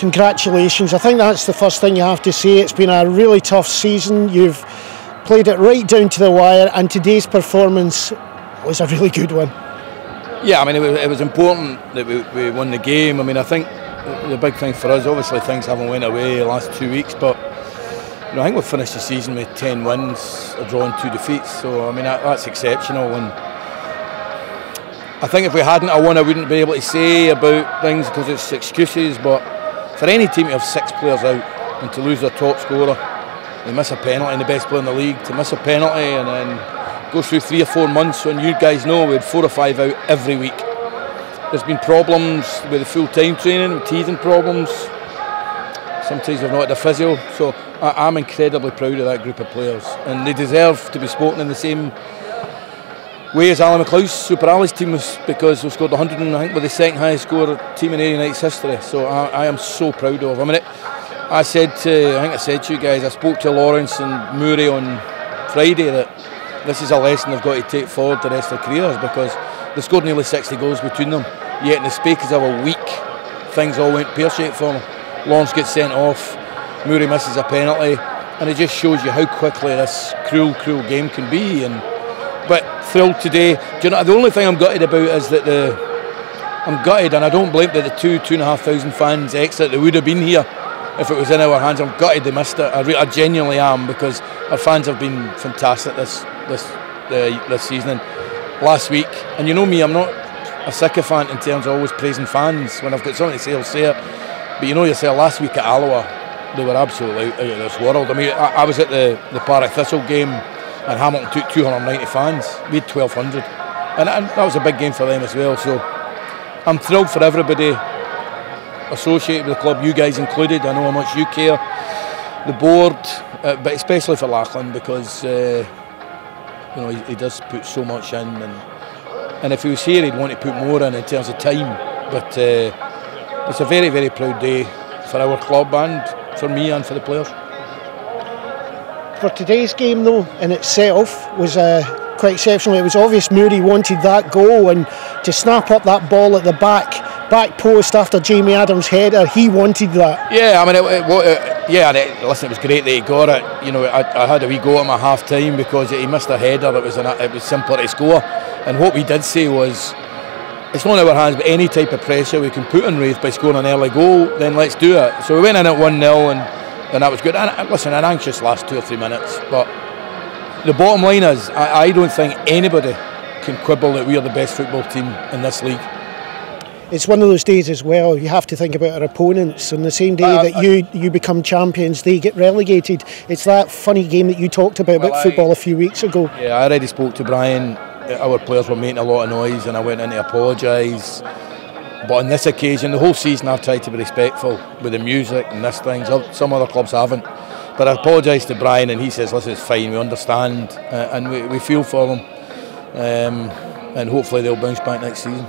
Congratulations. I think that's the first thing you have to say. It's been a really tough season. You've played it right down to the wire, and today's performance was a really good one. Yeah, I mean, it was important that we won the game. I mean, I think the big thing for us, obviously things haven't went away the last 2 weeks, but you know, I think we've finished the season with 10 wins, a draw and 2 defeats. So I mean, that's exceptional. And I think if we hadn't won, I wouldn't be able to say about things because it's excuses. But for any team to have 6 players out and to lose their top scorer, they miss a penalty, and the best player in the league to miss a penalty, and then go through 3 or 4 months when you guys know we had 4 or 5 out every week. There's been problems with the full-time training, with teething problems. Sometimes they've not had a physio. So I'm incredibly proud of that group of players, and they deserve to be spoken in the same way as Alan McLeod's Super Ali's team was, because we scored 100, and I think we're the second highest scorer team in United's history. So I am so proud of. I mean, I think I said to you guys, I spoke to Lawrence and Murray on Friday that this is a lesson they've got to take forward the rest of their careers, because they scored nearly 60 goals between them, yet in the space of a week things all went pear-shaped for them. Lawrence gets sent off, Murray misses a penalty, and it just shows you how quickly this cruel game can be. But thrilled today. Do you know, the only thing I'm gutted about is that I'm gutted, and I don't blame that the 2,500 fans extra that would have been here if it was in our hands. I'm gutted they missed it. I genuinely am, because our fans have been fantastic this season and last week. And you know me, I'm not a sycophant in terms of always praising fans. When I've got something to say, I'll say it. But you know yourself, last week at Alloa, they were absolutely out of this world. I mean, I was at the Partick Thistle game, and Hamilton took 290 fans. We had 1,200, and that was a big game for them as well. So I'm thrilled for everybody associated with the club, you guys included. I know how much you care, the board, but especially for Lachlan, because you know, he does put so much in, and if he was here he'd want to put more in terms of time. But it's a very, very proud day for our club and for me and for the players. For today's game though, in itself, was quite exceptional. It was obvious Murray wanted that goal, and to snap up that ball at the back post after Jamie Adams' header, he wanted that. Yeah, I mean, listen, it was great that he got it. You know, I had a wee go at him at half time because he missed a header. It was simpler to score, and what we did say was, it's not in our hands, but any type of pressure we can put on Raith by scoring an early goal, then let's do it. So we went in at 1-0, and that was good. And listen, an anxious last 2 or 3 minutes, but the bottom line is, I don't think anybody can quibble that we are the best football team in this league. It's one of those days as well, you have to think about our opponents. On the same day that you become champions, they get relegated. It's that funny game that you talked about football a few weeks ago. Yeah, I already spoke to Brian. Our players were making a lot of noise, and I went in to apologise. But on this occasion, the whole season I've tried to be respectful with the music and this thing. Some other clubs haven't. But I apologised to Brian, and he says, listen, it's fine, we understand, and we feel for them. And hopefully they'll bounce back next season.